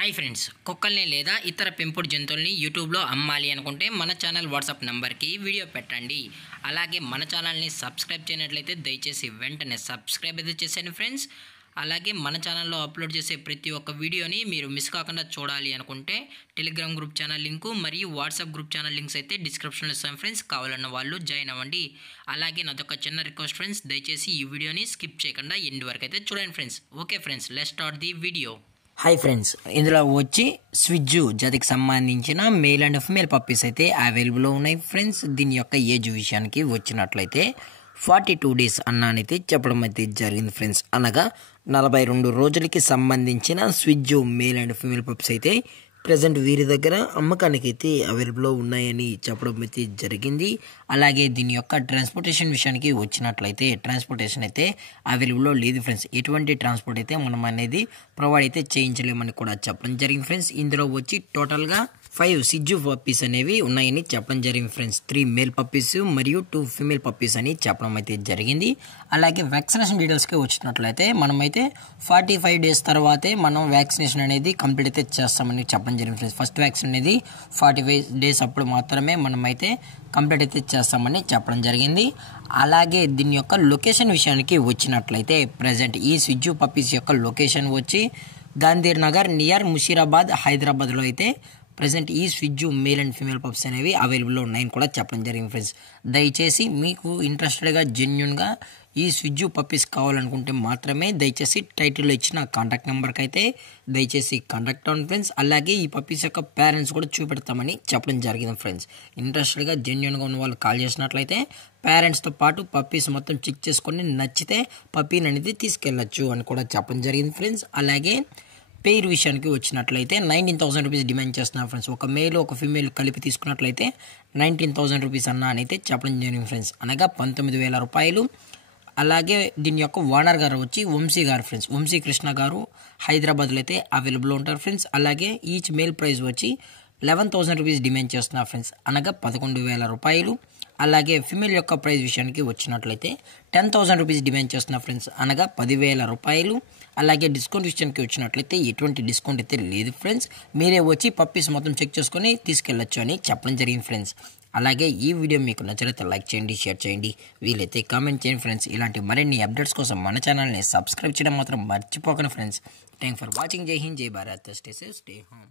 Hi friends, కుక్కల్ని లేదా ఇతర పెంపుడు జంతువుల్ని యూట్యూబ్లో అమ్మాలి అనుకుంటే మన ఛానల్ వాట్సాప్ నెంబర్కి వీడియో పెట్టండి. అలాగే మన ఛానల్ని సబ్స్క్రైబ్ చేయనట్లయితే దయచేసి వెంటనే సబ్స్క్రైబ్ అయితే చేసేయండి ఫ్రెండ్స్. అలాగే మన ఛానల్లో అప్లోడ్ చేసే ప్రతి ఒక్క వీడియోని మీరు మిస్ కాకుండా చూడాలి అనుకుంటే టెలిగ్రామ్ గ్రూప్ ఛానల్ లింకు మరియు వాట్సాప్ గ్రూప్ ఛానల్ లింక్స్ అయితే డిస్క్రిప్షన్లో ఇస్తాం ఫ్రెండ్స్. కావాలన్న వాళ్ళు జాయిన్ అవ్వండి. అలాగే నాదొక చిన్న రిక్వెస్ట్ ఫ్రెండ్స్, దయచేసి ఈ వీడియోని స్కిప్ చేయకుండా ఎండ్ వరకు అయితే చూడండి friends. Okay friends, let's start the video. Hi friends, ఇందులో వచ్చి స్విజ్జు జాతికి సంబంధించిన మేల్ అండ్ ఫిమేల్ పప్పీస్ అయితే అవైలబుల్లో ఉన్నాయి ఫ్రెండ్స్. దీని యొక్క ఏజ్ విషయానికి వచ్చినట్లయితే 42 days అన్నానైతే చెప్పడం అయితే జరిగింది ఫ్రెండ్స్. అనగా 42 రోజులకి సంబంధించిన స్విజ్జు మేల్ అండ్ ఫిమేల్ పప్పీస్ అయితే ప్రజెంట్ వీరి దగ్గర అమ్మకానికి అయితే అవైలబుల్లో ఉన్నాయని చెప్పడం అయితే జరిగింది. అలాగే దీని యొక్క ట్రాన్స్పోర్టేషన్ విషయానికి వచ్చినట్లయితే ట్రాన్స్పోర్టేషన్ అయితే అవైలబుల్లో లేదు ఫ్రెండ్స్. ఎటువంటి ట్రాన్స్పోర్ట్ అయితే మనం అనేది ప్రొవైడ్ అయితే చేయించలేమని కూడా చెప్పడం జరిగింది ఫ్రెండ్స్. ఇందులో వచ్చి టోటల్గా 5 సిజ్జు పప్పీస్ అనేవి ఉన్నాయని చెప్పడం జరిగింది ఫ్రెండ్స్. 3 మేల్ పప్పీస్ మరియు 2 ఫిమేల్ పప్పీస్ అని చెప్పడం అయితే జరిగింది. అలాగే వ్యాక్సినేషన్ డీటెయిల్స్కి వచ్చినట్లయితే మనమైతే 45 days తర్వాతే మనం వ్యాక్సినేషన్ అనేది కంప్లీట్ అయితే చేస్తామని చెప్పడం జరిగింది ఫ్రెండ్స్. ఫస్ట్ వ్యాక్సిన్ అనేది 45 days అప్పుడు మాత్రమే మనమైతే కంప్లీట్ అయితే చేస్తామని చెప్పడం జరిగింది. అలాగే దీని యొక్క లొకేషన్ విషయానికి వచ్చినట్లయితే ప్రజెంట్ ఈ స్విజ్జు పప్పీస్ యొక్క లొకేషన్ వచ్చి గాంధీ నగర్ నియర్ ముషీరాబాద్, హైదరాబాద్లో అయితే ప్రజెంట్ ఈ స్విజ్జు మేల్ అండ్ ఫీమేల్ పప్స్ అనేవి అవైలబుల్లో ఉన్నాయని కూడా చెప్పడం జరిగింది ఫ్రెండ్స్. దయచేసి మీకు ఇంట్రెస్టెడ్గా జెన్యున్గా ఈ స్విజ్జు పప్పీస్ కావాలనుకుంటే మాత్రమే దయచేసి టైటిల్లో ఇచ్చిన కాంటాక్ట్ నెంబర్కి అయితే దయచేసి కాంటాక్ట్ అవ్వండి ఫ్రెండ్స్. అలాగే ఈ పప్పీస్ యొక్క పేరెంట్స్ కూడా చూపెడతామని చెప్పడం జరిగింది ఫ్రెండ్స్. ఇంట్రెస్టెడ్గా జెన్యున్గా ఉన్న వాళ్ళు కాల్ చేసినట్లయితే పేరెంట్స్తో పాటు పప్పీస్ మొత్తం చెక్ చేసుకొని నచ్చితే పప్పీని అనేది తీసుకెళ్ళచ్చు అని కూడా చెప్పడం జరిగింది ఫ్రెండ్స్. అలాగే పేరు విషయానికి వచ్చినట్లయితే 19,000 రూపీస్ డిమాండ్ చేస్తున్నారు ఫ్రెండ్స్. ఒక మేల్ ఒక ఫీమేల్ కలిపి తీసుకున్నట్లయితే 19,000 రూపీస్ అన్న అని అయితే చెప్పడం జరిగింది ఫ్రెండ్స్. అనగా 19,000 రూపాయలు. అలాగే దీని యొక్క ఓనర్ గారు వచ్చి వంశీ గారు ఫ్రెండ్స్. వంశీ కృష్ణ గారు హైదరాబాద్లో అయితే అవైలబుల్లో ఉంటారు ఫ్రెండ్స్. అలాగే ఈచ్ మేల్ ప్రైస్ వచ్చి 11,000 రూపీస్ డిమాండ్ చేస్తున్నారు ఫ్రెండ్స్. అనగా 11,000 రూపాయలు. అలాగే ఫిమేల్ యొక్క ప్రైస్ విషయానికి వచ్చినట్లయితే 10,000 రూపీస్ డిమాండ్ చేస్తున్నారు ఫ్రెండ్స్. అనగా 10,000 రూపాయలు. అలాగే డిస్కౌంట్ విషయానికి వచ్చినట్లయితే ఎటువంటి డిస్కౌంట్ అయితే లేదు ఫ్రెండ్స్. మీరే వచ్చి పప్పీస్ మొత్తం చెక్ చేసుకొని తీసుకెళ్ళచ్చు అని చెప్పడం జరిగింది ఫ్రెండ్స్. అలాగే ఈ వీడియో మీకు నచ్చినట్లయితే లైక్ చేయండి, షేర్ చేయండి, వీలైతే కామెంట్ చేయండి ఫ్రెండ్స్. ఇలాంటి మరిన్ని అప్డేట్స్ కోసం మన ఛానల్ని సబ్స్క్రైబ్ చేయడం మాత్రం మర్చిపోకండి ఫ్రెండ్స్. Thank for watching. జై హింద్, జై Bharat, stay safe, stay home.